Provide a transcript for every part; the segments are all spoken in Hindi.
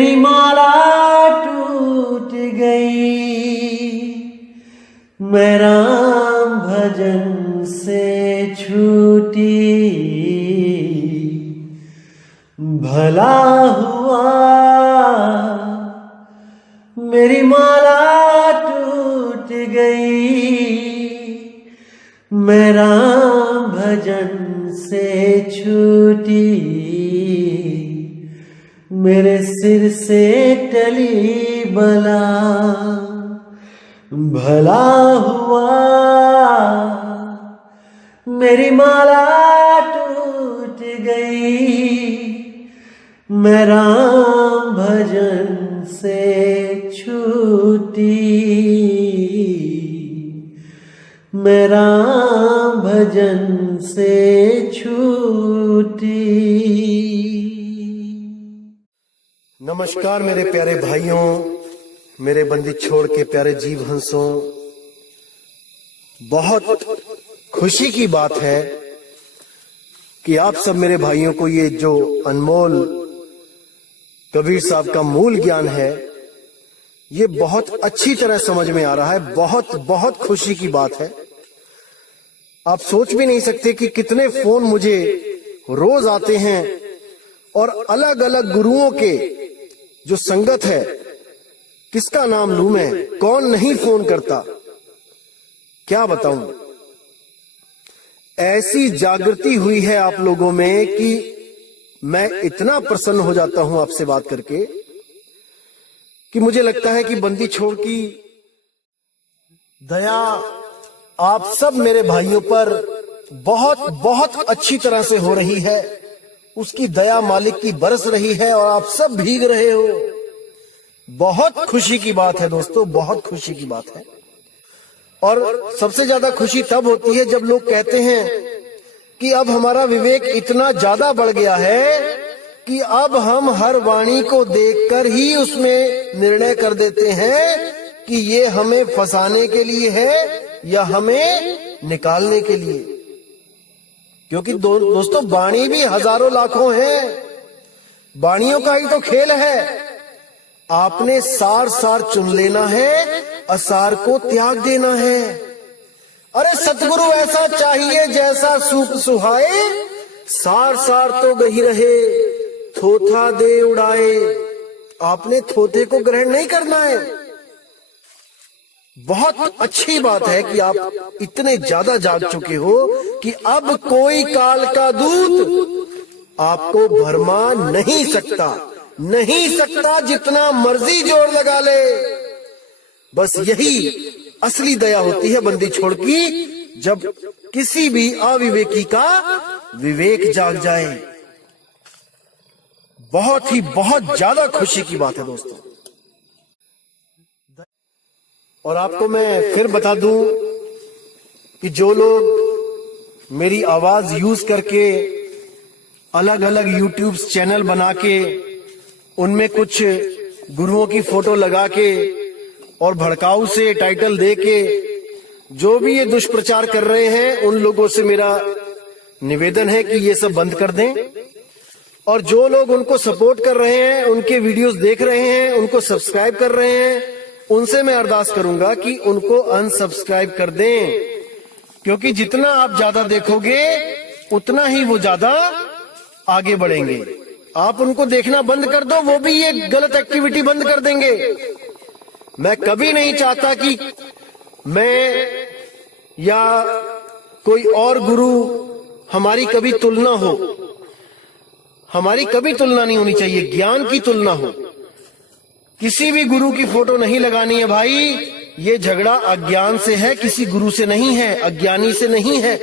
मेरी माला टूट गई, मैं राम भजन से छूटी। भला हुआ मेरी माला टूट गई, मैं राम भजन से छूटी। मेरे सिर से टली बला, भला हुआ मेरी माला टूट गई, मैं राम भजन से छूटी। मैं राम भजन से छूटी। नमस्कार मेरे प्यारे भाइयों, मेरे बंदी छोड़ के प्यारे जीव हंसों। बहुत खुशी की बात है कि आप सब मेरे भाइयों को ये जो अनमोल कबीर साहब का मूल ज्ञान है, ये बहुत अच्छी तरह समझ में आ रहा है। बहुत बहुत खुशी की बात है। आप सोच भी नहीं सकते कि कितने फोन मुझे रोज आते हैं और अलग अलग गुरुओं के जो संगत है, किसका नाम लूं मैं, कौन नहीं फोन करता, क्या बताऊं। ऐसी जागृति हुई है आप लोगों में कि मैं इतना प्रसन्न हो जाता हूं आपसे बात करके कि मुझे लगता है कि बंदी छोड़ की दया आप सब मेरे भाइयों पर बहुत बहुत अच्छी तरह से हो रही है। उसकी दया मालिक की बरस रही है और आप सब भीग रहे हो। बहुत खुशी की बात है दोस्तों, बहुत खुशी की बात है। और सबसे ज्यादा खुशी तब होती है जब लोग कहते हैं कि अब हमारा विवेक इतना ज्यादा बढ़ गया है कि अब हम हर वाणी को देखकर ही उसमें निर्णय कर देते हैं कि ये हमें फंसाने के लिए है या हमें निकालने के लिए। क्योंकि दोस्तों वाणी भी हजारों लाखों हैं, वाणियों का ही तो खेल है। आपने सार सार चुन लेना है, असार को त्याग देना है। अरे सतगुरु ऐसा चाहिए जैसा सूप सुहाए, सार सार तो गही रहे, थोथा दे उड़ाए। आपने थोथे को ग्रहण नहीं करना है। बहुत अच्छी बात है कि आप इतने ज्यादा जाग चुके हो कि अब कोई काल का दूत आपको भरमा नहीं सकता, नहीं सकता, जितना मर्जी जोर लगा ले। बस यही असली दया होती है बंदी छोड़ की, जब किसी भी अविवेकी का विवेक जाग जाए। बहुत ही बहुत ज्यादा खुशी की बात है दोस्तों। और आपको मैं फिर बता दूं कि जो लोग मेरी आवाज यूज करके अलग अलग यूट्यूब चैनल बना के उनमें कुछ गुरुओं की फोटो लगा के और भड़काऊ से टाइटल दे के जो भी ये दुष्प्रचार कर रहे हैं, उन लोगों से मेरा निवेदन है कि ये सब बंद कर दें। और जो लोग उनको सपोर्ट कर रहे हैं, उनके वीडियोस देख रहे हैं, उनको सब्सक्राइब कर रहे हैं, उनसे मैं अरदास करूंगा कि उनको अनसब्सक्राइब कर दें। क्योंकि जितना आप ज्यादा देखोगे उतना ही वो ज्यादा आगे बढ़ेंगे। आप उनको देखना बंद कर दो, वो भी ये गलत एक्टिविटी बंद कर देंगे। मैं कभी नहीं चाहता कि मैं या कोई और गुरु हमारी कभी तुलना हो। हमारी कभी तुलना नहीं होनी चाहिए, ज्ञान की तुलना हो। किसी भी गुरु की फोटो नहीं लगानी है भाई। ये झगड़ा अज्ञान से है, किसी गुरु से नहीं है, अज्ञानी से नहीं है।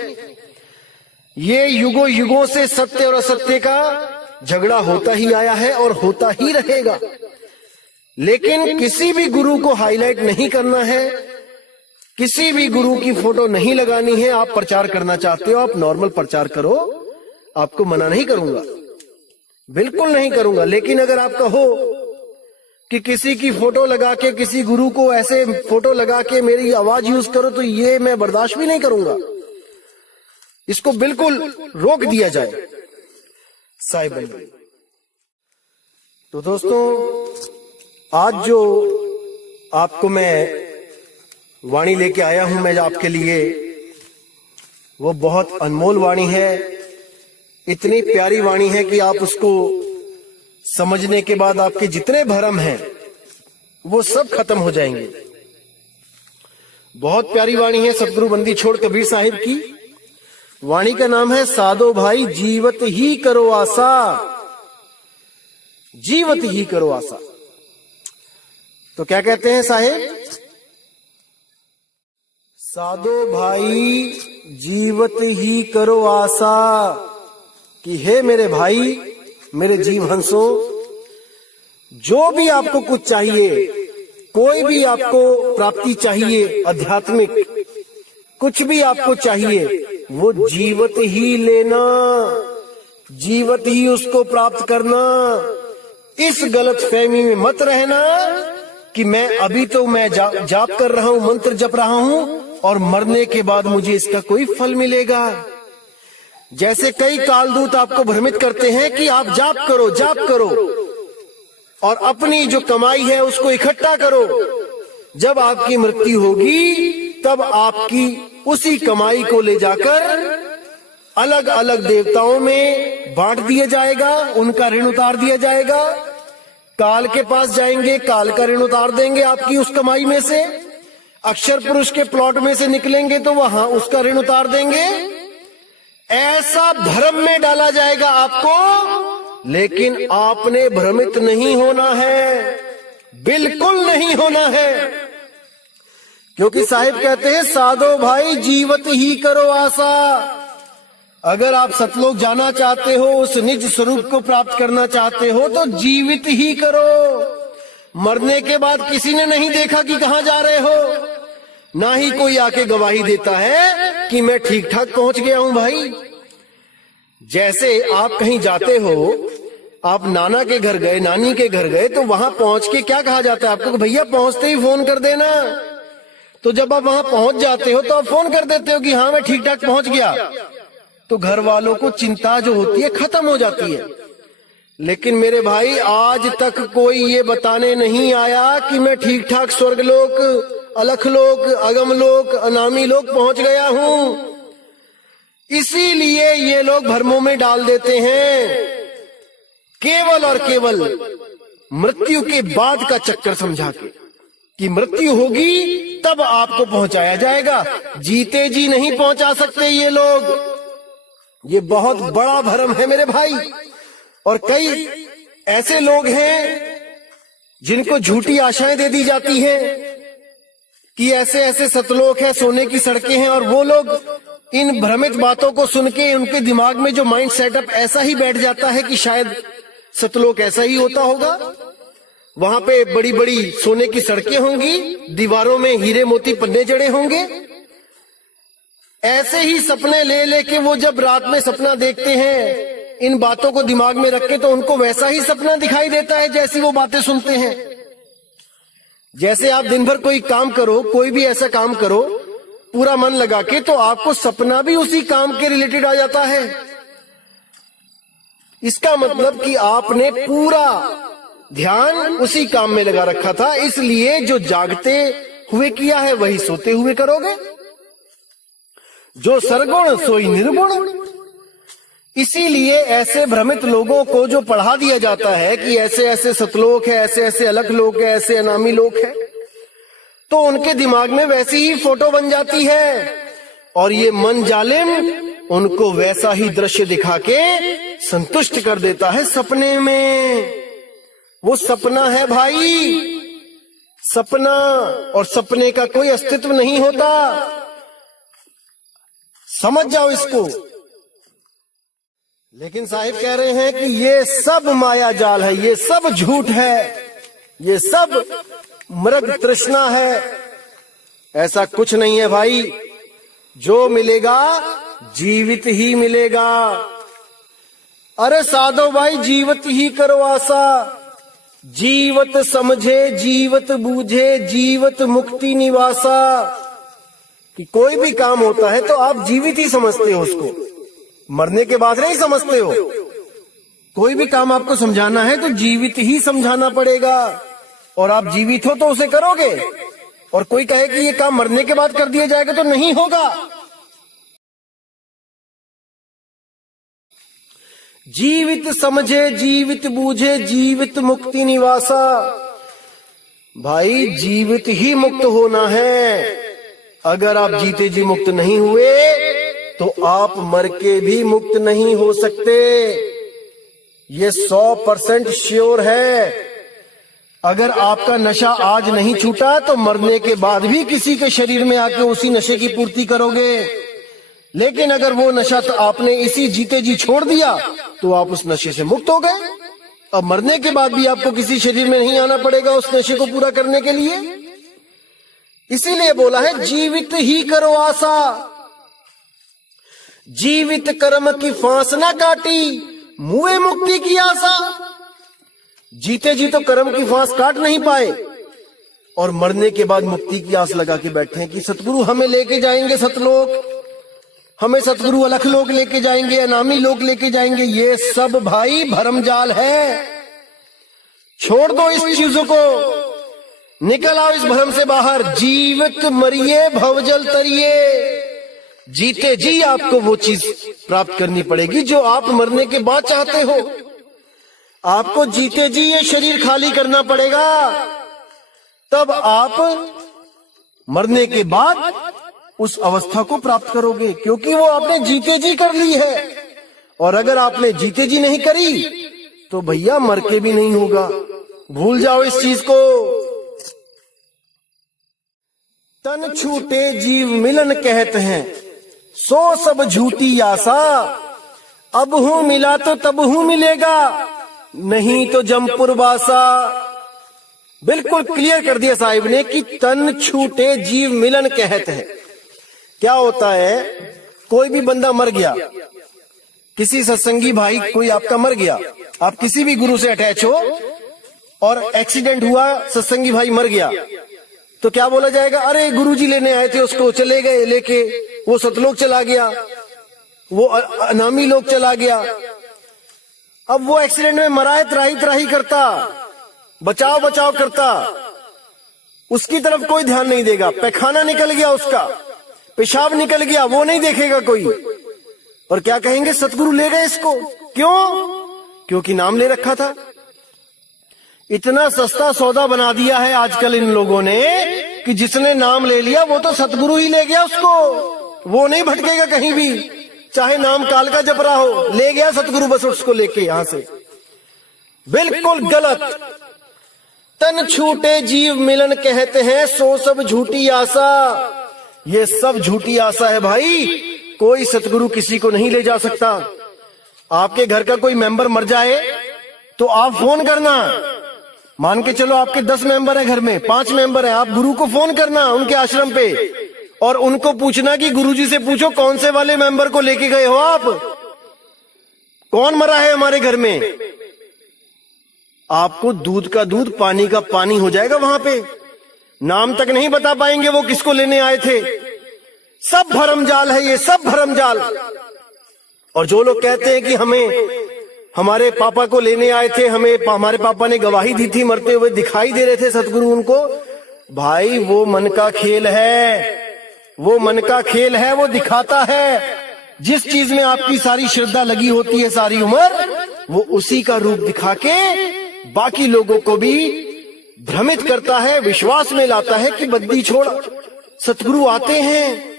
ये युगों युगों से सत्य और असत्य का झगड़ा होता ही आया है और होता ही रहेगा। लेकिन किसी भी गुरु को हाईलाइट नहीं करना है, किसी भी गुरु की फोटो नहीं लगानी है। आप प्रचार करना चाहते हो, आप नॉर्मल प्रचार करो, आपको मना नहीं करूंगा, बिल्कुल नहीं करूंगा। लेकिन अगर आप कहो कि किसी की फोटो लगा के, किसी गुरु को ऐसे फोटो लगा के मेरी आवाज यूज करो, तो ये मैं बर्दाश्त भी नहीं करूंगा। इसको बिल्कुल रोक दिया जाए। साहिब। तो दोस्तों, आज जो आपको मैं वाणी लेके आया हूं मैं आपके लिए, वो बहुत अनमोल वाणी है। इतनी प्यारी वाणी है कि आप उसको समझने के बाद आपके जितने भरम हैं वो सब खत्म हो जाएंगे। बहुत प्यारी वाणी है सतगुरु बंदी छोड़ कबीर साहिब की। वाणी का नाम है साधो भाई जीवत ही करो आशा, जीवत ही करो आशा। तो क्या कहते हैं साहेब? साधो भाई जीवत ही करो आशा, कि हे मेरे भाई, मेरे जीव हंसों, जो भी आपको कुछ चाहिए, कोई भी आपको प्राप्ति चाहिए, आध्यात्मिक कुछ भी आपको चाहिए, वो जीवत ही लेना, जीवत ही उसको प्राप्त करना। इस गलत फहमी में मत रहना कि मैं जाप कर रहा हूं, मंत्र जप रहा हूं और मरने के बाद मुझे इसका कोई फल मिलेगा। जैसे कई कालदूत आपको भ्रमित करते हैं कि आप जाप करो और अपनी जो कमाई है उसको इकट्ठा करो। जब आपकी मृत्यु होगी तब आपकी उसी कमाई को ले जाकर अलग अलग देवताओं में बांट दिया जाएगा, उनका ऋण उतार दिया जाएगा। काल के पास जाएंगे, काल का ऋण उतार देंगे आपकी उस कमाई में से। अक्षर पुरुष के प्लॉट में से निकलेंगे तो वहां उसका ऋण उतार देंगे। ऐसा भ्रम में डाला जाएगा आपको, लेकिन आपने भ्रमित नहीं होना है, बिल्कुल नहीं होना है। क्योंकि साहिब कहते हैं साधो भाई जीवत ही करो आशा। अगर आप सतलोक जाना चाहते हो, उस निज स्वरूप को प्राप्त करना चाहते हो, तो जीवित ही करो। मरने के बाद किसी ने नहीं देखा कि कहां जा रहे हो, ना ही कोई आके गवाही देता है कि मैं ठीक ठाक पहुंच गया हूं भाई। जैसे आप कहीं जाते हो, आप नाना के घर गए, नानी के घर गए, तो वहां पहुंच के क्या कहा जाता है आपको कि भैया पहुंचते ही फोन कर देना। तो जब आप वहां पहुंच जाते हो तो आप फोन कर देते हो कि हाँ मैं ठीक ठाक पहुंच गया, तो घर वालों को चिंता जो होती है खत्म हो जाती है। लेकिन मेरे भाई, आज तक कोई ये बताने नहीं आया कि मैं ठीक ठाक स्वर्गलोक, अलखलोक, अगमलोक, अनामी लोक पहुंच गया हूं। इसीलिए ये लोग भ्रमों में डाल देते हैं, केवल और केवल मृत्यु के बाद का चक्कर समझा के कि मृत्यु होगी तब आपको पहुंचाया जाएगा, जीते जी नहीं पहुंचा सकते ये लोग। ये बहुत बड़ा भ्रम है मेरे भाई। और कई ऐसे लोग हैं जिनको झूठी आशाएं दे दी जाती हैं कि ऐसे ऐसे सतलोक है, सोने की सड़कें हैं, और वो लोग इन भ्रमित बातों को सुन के उनके दिमाग में जो माइंड सेटअप ऐसा ही बैठ जाता है कि शायद सतलोक ऐसा ही होता होगा। वहां पे बड़ी बड़ी सोने की सड़कें होंगी, दीवारों में हीरे मोती पन्ने जड़े होंगे। ऐसे ही सपने ले लेके वो जब रात में सपना देखते हैं, इन बातों को दिमाग में रख के, तो उनको वैसा ही सपना दिखाई देता है जैसी वो बातें सुनते हैं। जैसे आप दिन भर कोई काम करो, कोई भी ऐसा काम करो पूरा मन लगा के, तो आपको सपना भी उसी काम के रिलेटेड आ जाता है। इसका मतलब कि आपने पूरा ध्यान उसी काम में लगा रखा था, इसलिए जो जागते हुए किया है वही सोते हुए करोगे। जो सरगुण सोई निर्गुण। इसीलिए ऐसे भ्रमित लोगों को जो पढ़ा दिया जाता है कि ऐसे ऐसे सतलोक है, ऐसे ऐसे अलग लोक है, ऐसे अनामी लोक है, तो उनके दिमाग में वैसी ही फोटो बन जाती है, और ये मन जालिम उनको वैसा ही दृश्य दिखा के संतुष्ट कर देता है सपने में। वो सपना है भाई, सपना, और सपने का कोई अस्तित्व नहीं होता। समझ जाओ इसको। लेकिन साहिब कह रहे हैं कि ये सब माया जाल है, ये सब झूठ है, ये सब मृग तृष्णा है। ऐसा कुछ नहीं है भाई। जो मिलेगा जीवित ही मिलेगा। अरे साधो भाई जीवत ही करो आशा, जीवत समझे, जीवत बूझे, जीवत मुक्ति निवासा। कि कोई भी काम होता है तो आप जीवित ही समझते हो उसको, मरने के बाद नहीं समझते हो। कोई भी काम आपको समझाना है तो जीवित ही समझाना पड़ेगा। और आप जीवित हो तो उसे करोगे, और कोई कहे कि ये काम मरने के बाद कर दिया जाएगा तो नहीं होगा। जीवित समझे जीवित बूझे जीवित मुक्ति निवासा। भाई जीवित ही मुक्त होना है। अगर आप जीते जी मुक्त नहीं हुए तो आप मर के भी मुक्त नहीं हो सकते, ये 100% श्योर है। अगर आपका नशा आज नहीं छूटा तो मरने के बाद भी किसी के शरीर में आके उसी नशे की पूर्ति करोगे। लेकिन अगर वो नशा तो आपने इसी जीते जी छोड़ दिया तो आप उस नशे से मुक्त हो गए। अब मरने के बाद भी आपको किसी शरीर में नहीं आना पड़ेगा उस नशे को पूरा करने के लिए। इसीलिए बोला है जीवित ही करो आशा। जीवित कर्म की फांस ना काटी, मुए मुक्ति की आशा। जीते जी तो कर्म की फांस काट नहीं पाए और मरने के बाद मुक्ति की आस लगा के बैठे हैं कि सतगुरु हमें लेके जाएंगे सतलोक, हमें सतगुरु अलख लोक लेके जाएंगे, अनामी लोक लेके जाएंगे। ये सब भाई भरमजाल है। छोड़ दो इस चीजों को, निकल आओ इस भ्रम से बाहर। जीवित मरिए भवजल तरिए। जीते जी आपको वो चीज प्राप्त करनी पड़ेगी जो आप मरने के बाद चाहते हो। आपको जीते जी ये शरीर खाली करना पड़ेगा, तब आप मरने के बाद उस अवस्था को प्राप्त करोगे, क्योंकि वो आपने जीते जी कर ली है। और अगर आपने जीते जी नहीं करी तो भैया मर के भी नहीं होगा। भूल जाओ इस चीज को। तन छूटे जीव मिलन कहते हैं, सो सब झूठी आशा। अब हूं मिला तो तब हूं मिलेगा, नहीं तो जमपुर बासा। बिल्कुल क्लियर कर दिया साहिब ने कि तन छूटे जीव मिलन कहते हैं। क्या होता है, कोई भी बंदा मर गया, किसी सत्संगी भाई कोई आपका मर गया, आप किसी भी गुरु से अटैच हो और एक्सीडेंट हुआ, सत्संगी भाई मर गया, तो क्या बोला जाएगा? अरे गुरुजी लेने आए थे उसको, चले गए लेके, वो सतलोक चला गया, वो अनामी लोक चला गया। अब वो एक्सीडेंट में मरा है, त्राही त्राही करता, बचाव बचाव करता, उसकी तरफ कोई ध्यान नहीं देगा। पैखाना निकल गया उसका, पेशाब निकल गया, वो नहीं देखेगा कोई। और क्या कहेंगे? सतगुरु ले गए इसको। क्यों? क्योंकि नाम ले रखा था। इतना सस्ता सौदा बना दिया है आजकल इन लोगों ने कि जिसने नाम ले लिया वो तो सतगुरु ही ले गया उसको, वो नहीं भटकेगा कहीं भी, चाहे नाम काल का जप रहा हो, ले गया सतगुरु बस उसको लेके यहां से। बिल्कुल गलत। तन छूटे जीव मिलन कहते हैं, सो सब झूठी आशा। ये सब झूठी आशा है भाई। कोई सतगुरु किसी को नहीं ले जा सकता। आपके घर का कोई मेंबर मर जाए तो आप फोन करना, मान के चलो आपके 10 मेंबर है घर में, 5 मेंबर है, आप गुरु को फोन करना उनके आश्रम पे और उनको पूछना कि गुरुजी से पूछो कौन से वाले मेंबर को लेके गए हो आप, कौन मरा है हमारे घर में। आपको दूध का दूध पानी का पानी हो जाएगा वहां पे। नाम तक नहीं बता पाएंगे वो किसको लेने आए थे। सब भरमजाल है ये, सब भरमजाल। और जो लोग कहते हैं कि हमें हमारे पापा को लेने आए थे, हमें हमारे पापा ने गवाही दी थी, मरते हुए दिखाई दे रहे थे सतगुरु उनको, भाई वो मन का खेल है, वो मन का खेल है। वो दिखाता है जिस चीज में आपकी सारी श्रद्धा लगी होती है सारी उम्र, वो उसी का रूप दिखा के बाकी लोगों को भी भ्रमित करता है, विश्वास में लाता है कि बद्दी छोड़, सतगुरु आते हैं,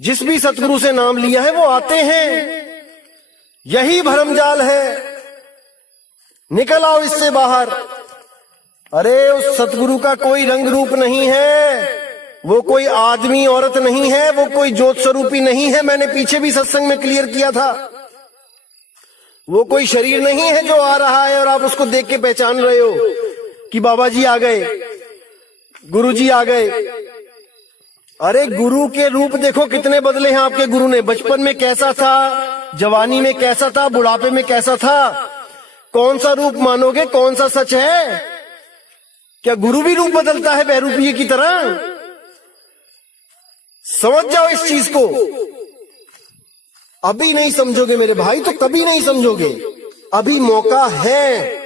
जिस भी सतगुरु से नाम लिया है वो आते हैं। यही भरमजाल है। निकल आओ इससे बाहर। अरे उस सतगुरु का कोई रंग रूप नहीं है, वो कोई आदमी औरत नहीं है, वो कोई ज्योत स्वरूपी नहीं है। मैंने पीछे भी सत्संग में क्लियर किया था। वो कोई शरीर नहीं है जो आ रहा है और आप उसको देख के पहचान रहे हो कि बाबा जी आ गए, गुरु जी आ गए। अरे गुरु के रूप देखो कितने बदले हैं आपके गुरु ने। बचपन में कैसा था, जवानी में कैसा था, बुढ़ापे में कैसा था। कौन सा रूप मानोगे, कौन सा सच है? क्या गुरु भी रूप बदलता है बहरूपिये की तरह? समझ जाओ इस चीज को। अभी नहीं समझोगे मेरे भाई तो कभी नहीं समझोगे। अभी मौका है।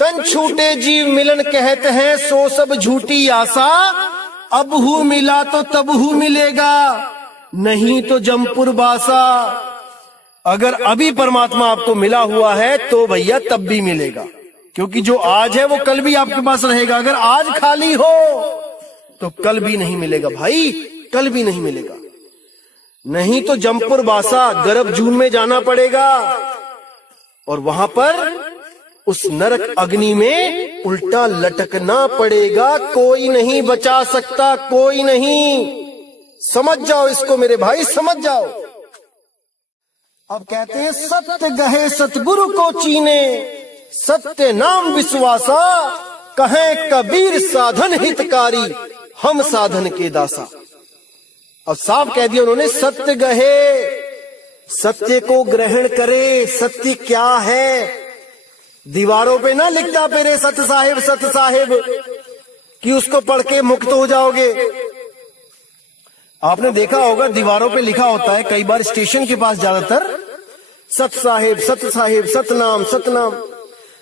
तन छूटे जीव मिलन कहते हैं, सो सब झूठी आशा। अब हूँ मिला तो तब हूँ मिलेगा, नहीं तो जमपुर बासा। अगर अभी परमात्मा आपको मिला हुआ है तो भैया तब भी मिलेगा, क्योंकि जो आज है वो कल भी आपके पास रहेगा। अगर आज खाली हो तो कल भी नहीं मिलेगा भाई, कल भी नहीं मिलेगा। नहीं तो जमपुर बासा, गर्भ जून में जाना पड़ेगा और वहां पर उस नरक अग्नि में उल्टा लटकना पड़ेगा। कोई नहीं बचा सकता, कोई नहीं। समझ जाओ इसको मेरे भाई, समझ जाओ। अब कहते हैं सत्य गहे सतगुरु को चीने, सत्य नाम विश्वासा। कहें कबीर साधन हितकारी, हम साधन के दासा। अब साफ कह दिया उन्होंने, सत्य गहे, सत्य को ग्रहण करे। सत्य क्या है? दीवारों पे ना लिखता पेरे सत साहिब कि उसको पढ़ के मुक्त हो जाओगे। आपने देखा होगा दीवारों पे लिखा होता है कई बार स्टेशन के पास, ज्यादातर सत साहिब सतनाम सतनाम।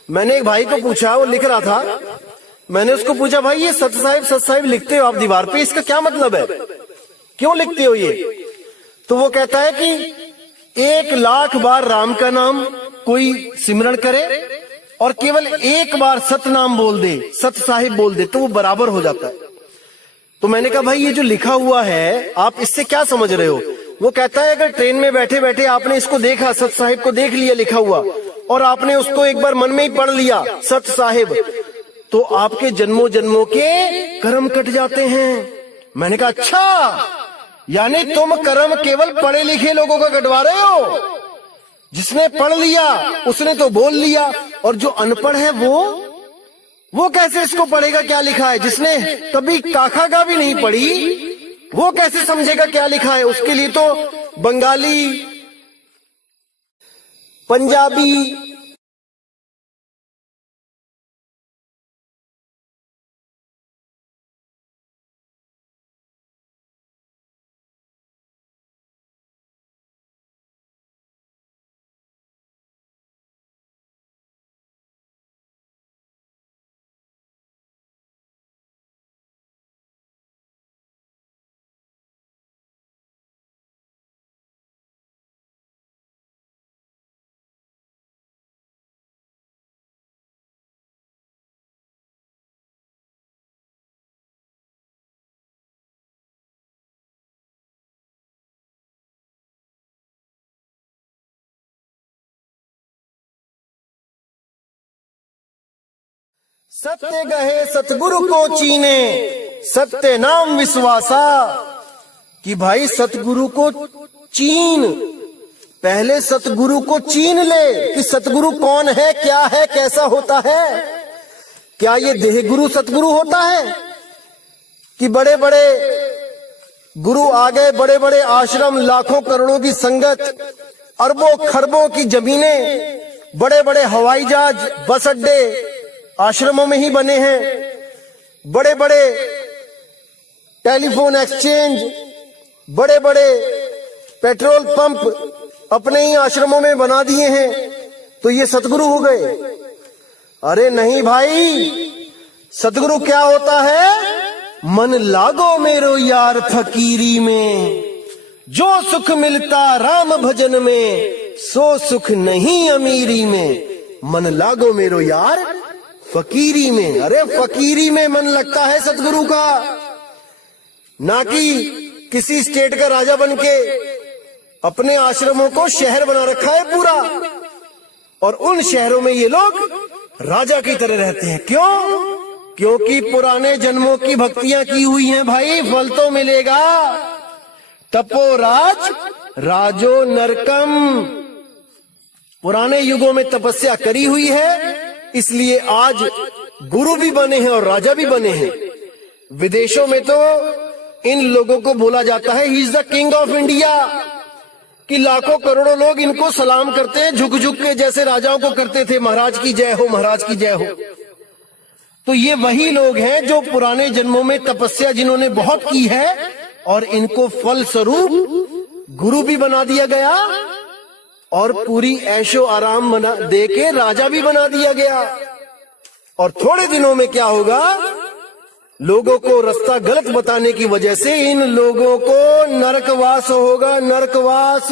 मैंने एक भाई को पूछा, वो लिख रहा था, मैंने उसको पूछा भाई ये सत साहिब लिखते हो आप दीवार पे, इसका क्या मतलब है, क्यों लिखते हो ये? तो वो कहता है कि 1,00,000 बार राम का नाम कोई सिमरण करे और केवल एक बार सतनाम बोल दे, सत साहिब बोल दे, तो वो बराबर हो जाता है। तो मैंने कहा भाई ये जो लिखा हुआ है आप इससे क्या समझ रहे हो? वो कहता है अगर ट्रेन में बैठे बैठे आपने इसको देखा, सत साहिब को देख लिया लिखा हुआ, और आपने उसको एक बार मन में ही पढ़ लिया सत साहिब, तो आपके जन्मों जन्मों के कर्म कट जाते हैं। मैंने कहा अच्छा, यानी तुम कर्म केवल पढ़े लिखे लोगों का कटवा रहे हो? जिसने पढ़ लिया उसने तो बोल लिया, और जो अनपढ़ है वो कैसे इसको पढ़ेगा क्या लिखा है? जिसने कभी काखा का भी नहीं पढ़ी वो कैसे समझेगा क्या लिखा है? उसके लिए तो बंगाली, पंजाबी, सत्य गहे सतगुरु को चीने, सत्य नाम विश्वासा। कि भाई सतगुरु को चीन, पहले सतगुरु को चीन ले कि सतगुरु कौन है, क्या है, कैसा होता है। क्या ये देह गुरु सतगुरु होता है कि बड़े बड़े गुरु आ गए, बड़े बड़े आश्रम, लाखों करोड़ों की संगत, अरबों खरबों की जमीनें, बड़े बड़े हवाई जहाज, बस अड्डे आश्रमों में ही बने हैं, बड़े बड़े टेलीफोन एक्सचेंज, बड़े बड़े पेट्रोल पंप अपने ही आश्रमों में बना दिए हैं, तो ये सतगुरु हो गए? अरे नहीं भाई, सतगुरु क्या होता है? मन लागो मेरो यार फकीरी में, जो सुख मिलता राम भजन में, सो सुख नहीं अमीरी में। मन लागो मेरो यार फकीरी में। अरे फकीरी में मन लगता है सतगुरु का, ना कि किसी स्टेट का राजा बन के अपने आश्रमों को शहर बना रखा है पूरा, और उन शहरों में ये लोग राजा की तरह रहते हैं। क्यों? क्योंकि पुराने जन्मों की भक्तियां की हुई हैं भाई, फल तो मिलेगा। तपोराज राजो नरकम, पुराने युगों में तपस्या करी हुई है, इसलिए आज गुरु भी बने हैं और राजा भी बने हैं। विदेशों में तो इन लोगों को बोला जाता है he is the king of India, कि लाखों करोड़ों लोग इनको सलाम करते हैं झुक झुक के, जैसे राजाओं को करते थे, महाराज की जय हो, महाराज की जय हो। तो ये वही लोग हैं जो पुराने जन्मों में तपस्या जिन्होंने बहुत की है, और इनको फल स्वरूप गुरु भी बना दिया गया और पूरी ऐशो आराम बना दे के राजा भी बना दिया गया। और थोड़े दिनों में क्या होगा, लोगों को रास्ता गलत बताने की वजह से इन लोगों को नरकवास होगा, नरकवास।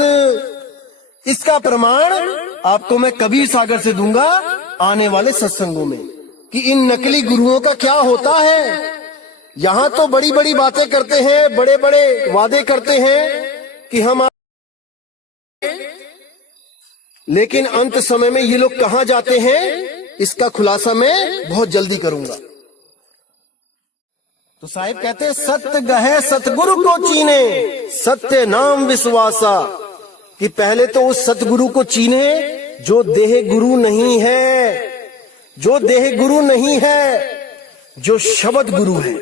इसका प्रमाण आपको मैं कबीर सागर से दूंगा आने वाले सत्संगों में कि इन नकली गुरुओं का क्या होता है। यहां तो बड़ी बड़ी बातें करते हैं, बड़े बड़े वादे करते हैं कि हम, लेकिन अंत समय में ये लोग कहां जाते हैं, इसका खुलासा मैं बहुत जल्दी करूंगा। तो साहिब कहते हैं, सत्य गहे सतगुरु को चीने, सत्य नाम विश्वासा, कि पहले तो उस सतगुरु को चीने जो देह गुरु नहीं है, जो देह गुरु नहीं है, जो शब्द गुरु है।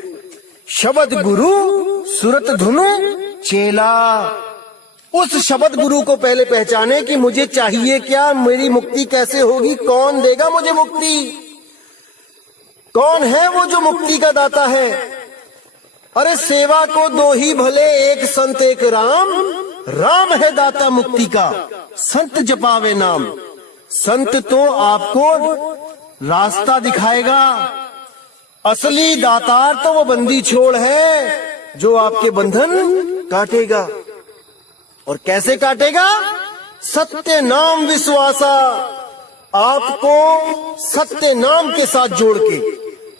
शब्द गुरु सुरत धुनु चेला। उस शब्द गुरु को पहले पहचाने कि मुझे चाहिए क्या, मेरी मुक्ति कैसे होगी, कौन देगा मुझे मुक्ति, कौन है वो जो मुक्ति का दाता है। अरे सेवा को दो ही भले, एक संत एक राम, राम है दाता मुक्ति का, संत जपावे नाम। संत तो आपको रास्ता दिखाएगा, असली दातार तो वो बंदी छोड़ है जो आपके बंधन काटेगा। और कैसे काटेगा, सत्य नाम विश्वासा, आपको सत्य नाम के साथ जोड़ के,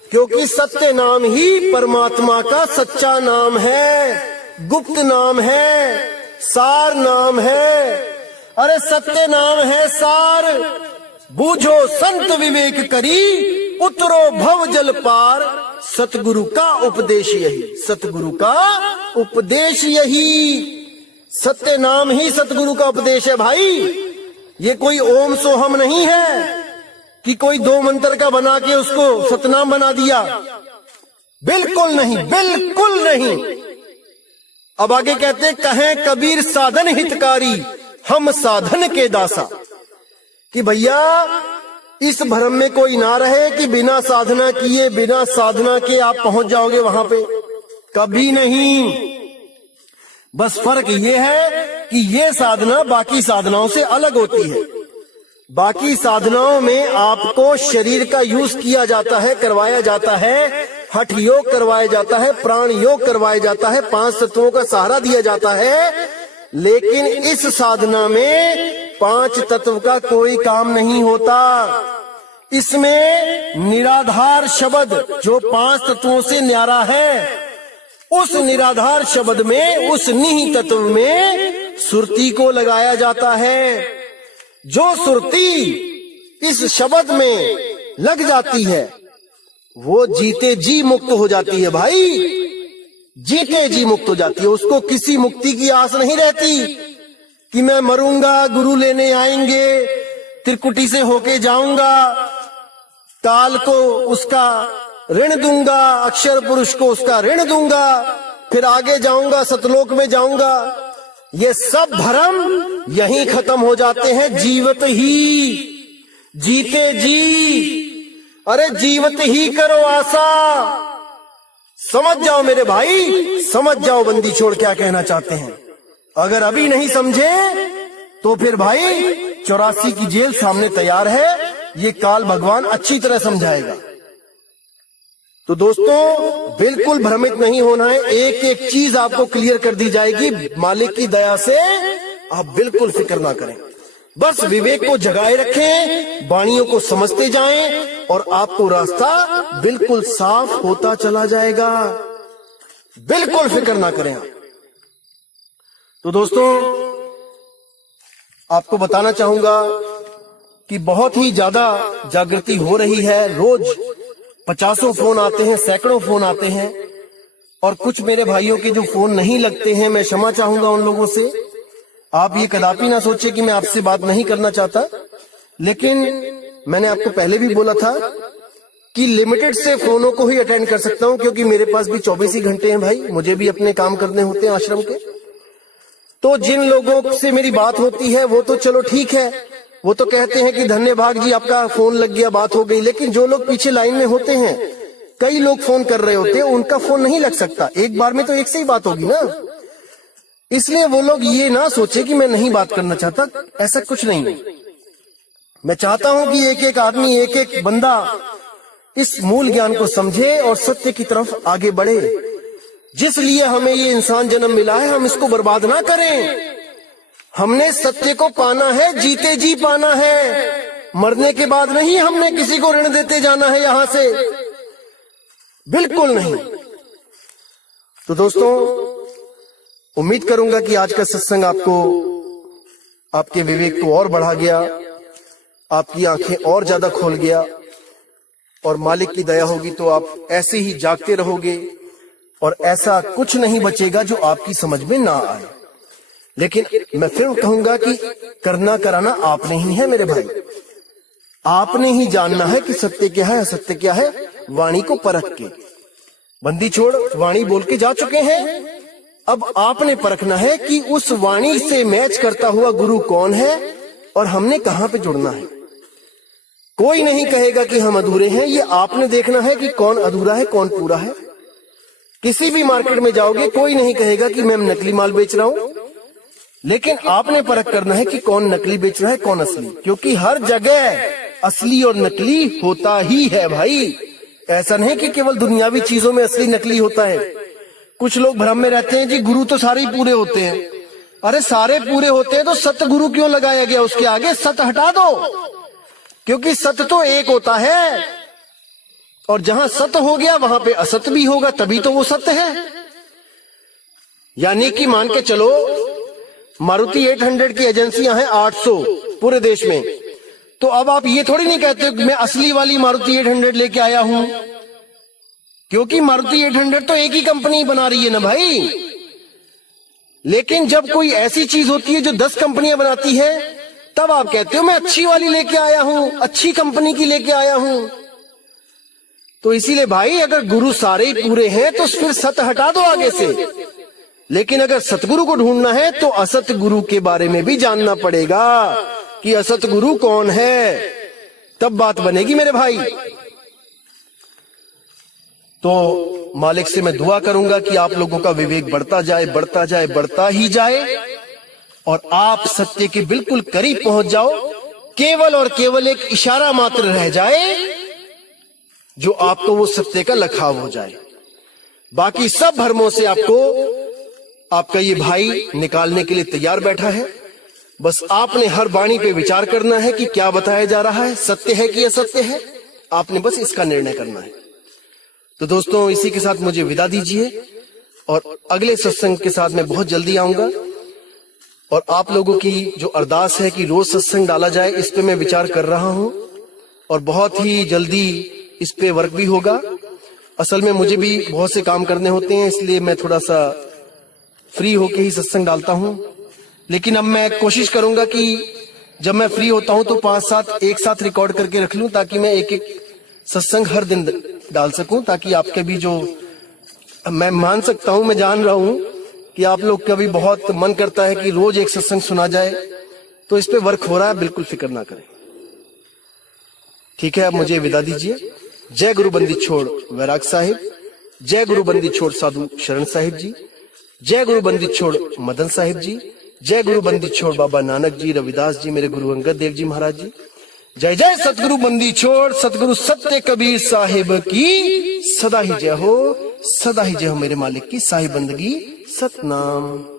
क्योंकि सत्य नाम ही परमात्मा का सच्चा नाम है, गुप्त नाम है, सार नाम है। अरे सत्य नाम है सार, बूझो संत विवेक करी, उतरो भव जल पार, सतगुरु का उपदेश यही, सतगुरु का उपदेश यही, सत्य नाम ही सतगुरु का उपदेश है भाई। ये कोई ओम सोहम नहीं है कि कोई दो मंत्र का बना के उसको सतनाम बना दिया, बिल्कुल नहीं, बिल्कुल नहीं। अब आगे कहते हैं, कहें कबीर साधन हितकारी, हम साधन के दासा, कि भैया इस भ्रम में कोई ना रहे कि बिना साधना किए, बिना साधना के आप पहुंच जाओगे वहां पे, कभी नहीं। बस फर्क ये है कि ये साधना बाकी साधनाओं से अलग होती है। बाकी साधनाओं में आपको शरीर का यूज किया जाता है, करवाया जाता है, हठ योग करवाया जाता है, प्राण योग करवाया जाता है, 5 तत्वों का सहारा दिया जाता है। लेकिन इस साधना में 5 तत्व का कोई काम नहीं होता। इसमें निराधार शब्द जो 5 तत्वों से न्यारा है, उस निराधार शब्द में, उस निहि तत्व में सुरती को लगाया जाता है। जो सुरती इस शब्द में लग जाती है वो जीते जी मुक्त हो जाती है भाई, जीते जी मुक्त हो जाती है। उसको किसी मुक्ति की आस नहीं रहती कि मैं मरूंगा, गुरु लेने आएंगे, त्रिकुटी से होके जाऊंगा, काल को उसका ऋण दूंगा, अक्षर पुरुष को उसका ऋण दूंगा, फिर आगे जाऊंगा, सतलोक में जाऊंगा। ये सब भ्रम यहीं खत्म हो जाते हैं जीवत ही, जीते जी। अरे जीवत ही करो आशा। समझ जाओ मेरे भाई, समझ जाओ बंदी छोड़ क्या कहना चाहते हैं। अगर अभी नहीं समझे तो फिर भाई 84 की जेल सामने तैयार है, ये काल भगवान अच्छी तरह समझाएगा। तो दोस्तों बिल्कुल भ्रमित नहीं होना है, एक एक चीज आपको क्लियर कर दी जाएगी मालिक की दया से। आप बिल्कुल फिक्र ना करें, बस विवेक को जगाए रखें, वाणियों को समझते जाएं और आपको रास्ता बिल्कुल साफ होता चला जाएगा। बिल्कुल फिक्र ना करें आप। तो दोस्तों आपको बताना चाहूंगा कि बहुत ही ज्यादा जागृति हो रही है। रोज 50 फोन आते हैं, सैकड़ों फोन आते हैं, और कुछ मेरे भाइयों के जो फोन नहीं लगते हैं, मैं क्षमा चाहूंगा उन लोगों से। आप ये कदापि ना सोचे कि मैं आपसे बात नहीं करना चाहता, लेकिन मैंने आपको पहले भी बोला था कि लिमिटेड से फोनों को ही अटेंड कर सकता हूं, क्योंकि मेरे पास भी 24 ही घंटे हैं भाई, मुझे भी अपने काम करने होते हैं आश्रम के। तो जिन लोगों से मेरी बात होती है वो तो चलो ठीक है, वो तो कहते हैं कि धन्य भाग जी आपका फोन लग गया, बात हो गई। लेकिन जो लोग पीछे लाइन में होते हैं, कई लोग फोन कर रहे होते हैं, उनका फोन नहीं लग सकता। एक बार में तो एक से ही बात होगी ना, इसलिए वो लोग ये ना सोचे कि मैं नहीं बात करना चाहता, ऐसा कुछ नहीं है। मैं चाहता हूं कि एक एक आदमी, एक एक बंदा इस मूल ज्ञान को समझे और सत्य की तरफ आगे बढ़े। जिस लिए हमें ये इंसान जन्म मिला है, हम इसको बर्बाद ना करें। हमने सत्य को पाना है, जीते जी पाना है, मरने के बाद नहीं हमने किसी को ऋण देते जाना है यहां से, बिल्कुल नहीं। तो दोस्तों, उम्मीद करूंगा कि आज का सत्संग आपको, आपके विवेक को और बढ़ा गया, आपकी आंखें और ज्यादा खोल गया, और मालिक की दया होगी तो आप ऐसे ही जागते रहोगे और ऐसा कुछ नहीं बचेगा जो आपकी समझ में ना आए। लेकिन मैं फिर कहूंगा कि करना कराना आपने ही है मेरे भाई। आपने ही जानना है कि सत्य क्या है, असत्य क्या है, वाणी को परख के। बंदी छोड़ वाणी बोल के जा चुके हैं, अब आपने परखना है कि उस वाणी से मैच करता हुआ गुरु कौन है और हमने कहां पे जुड़ना है। कोई नहीं कहेगा कि हम अधूरे हैं, ये आपने देखना है कि कौन अधूरा है कौन पूरा है। किसी भी मार्केट में जाओगे, कोई नहीं कहेगा कि मैं नकली माल बेच रहा हूं, लेकिन आपने परख करना है कि कौन नकली बेच रहा है कौन असली, क्योंकि हर जगह असली और नकली होता ही है भाई। ऐसा नहीं कि केवल दुनियावी चीजों में असली नकली होता है। कुछ लोग भ्रम में रहते हैं जी गुरु तो सारे ही पूरे होते हैं। अरे सारे पूरे होते हैं तो सतगुरु क्यों लगाया गया उसके आगे? सत हटा दो, क्योंकि सत तो एक होता है, और जहां सत हो गया वहां पे असत भी होगा, तभी तो वो सत्य है। यानी कि मान के चलो मारुति 800 की एजेंसियां हैं 800 पूरे देश में, तो अब आप ये थोड़ी नहीं कहते मैं असली वाली मारुति 800 लेके आया हूं, क्योंकि मारुति 800 तो एक ही कंपनी बना रही है ना भाई। लेकिन जब कोई ऐसी चीज होती है जो 10 कंपनियां बनाती है, तब आप कहते हो मैं अच्छी वाली लेके आया हूं, अच्छी कंपनी की लेके आया हूं। तो इसीलिए भाई, अगर गुरु सारे ही पूरे हैं तो फिर सत हटा दो आगे से। लेकिन अगर सतगुरु को ढूंढना है तो असत गुरु के बारे में भी जानना पड़ेगा कि असत गुरु कौन है, तब बात बनेगी मेरे भाई। तो मालिक से मैं दुआ करूंगा कि आप लोगों का विवेक बढ़ता जाए, बढ़ता जाए, बढ़ता ही जाए, और आप सत्य के बिल्कुल करीब पहुंच जाओ। केवल और केवल एक इशारा मात्र रह जाए जो आपको वो सत्य का लखाव हो जाए। बाकी सब भ्रमों से आपको आपका ये भाई निकालने के लिए तैयार बैठा है। बस आपने हर वाणी पे विचार करना है कि क्या बताया जा रहा है, सत्य है कि असत्य है। आपने बस इसका निर्णय करना है। तो दोस्तों, इसी के साथ मुझे विदा दीजिए, और अगले सत्संग के साथ मैं बहुत जल्दी आऊंगा। और आप लोगों की जो अरदास है कि रोज सत्संग डाला जाए, इस पे मैं विचार कर रहा हूं, और बहुत ही जल्दी इस पे वर्क भी होगा। असल में मुझे भी बहुत से काम करने होते हैं, इसलिए मैं थोड़ा सा फ्री होके ही सत्संग डालता हूं। लेकिन अब मैं कोशिश करूंगा कि जब मैं फ्री होता हूं तो 5-7 एक साथ रिकॉर्ड करके रख लूं, ताकि मैं एक-एक सत्संग हर दिन डाल सकूं, ताकि आपके भी जो, मैं मान सकता हूं, मैं जान रहा हूं कि आप लोग का भी बहुत मन करता है कि रोज एक सत्संग सुना जाए, तो इस पे वर्क हो रहा है, बिल्कुल फिक्र ना करें। ठीक है, अब मुझे विदा दीजिए। जय गुरु बंदी छोड़ वैराग साहिब, जय गुरु बंदी छोड़ साधु शरण साहिब जी, जय गुरु बंदी छोड़ मदन साहिब जी, जय गुरु बंदी छोड़ बाबा नानक जी, रविदास जी, मेरे गुरु अंगद देव जी महाराज जी। जय जय सतगुरु बंदी छोड़ सतगुरु सत्य कबीर साहिब की सदा ही जय हो, सदा ही जय हो मेरे मालिक की साहिब बंदगी। सतनाम।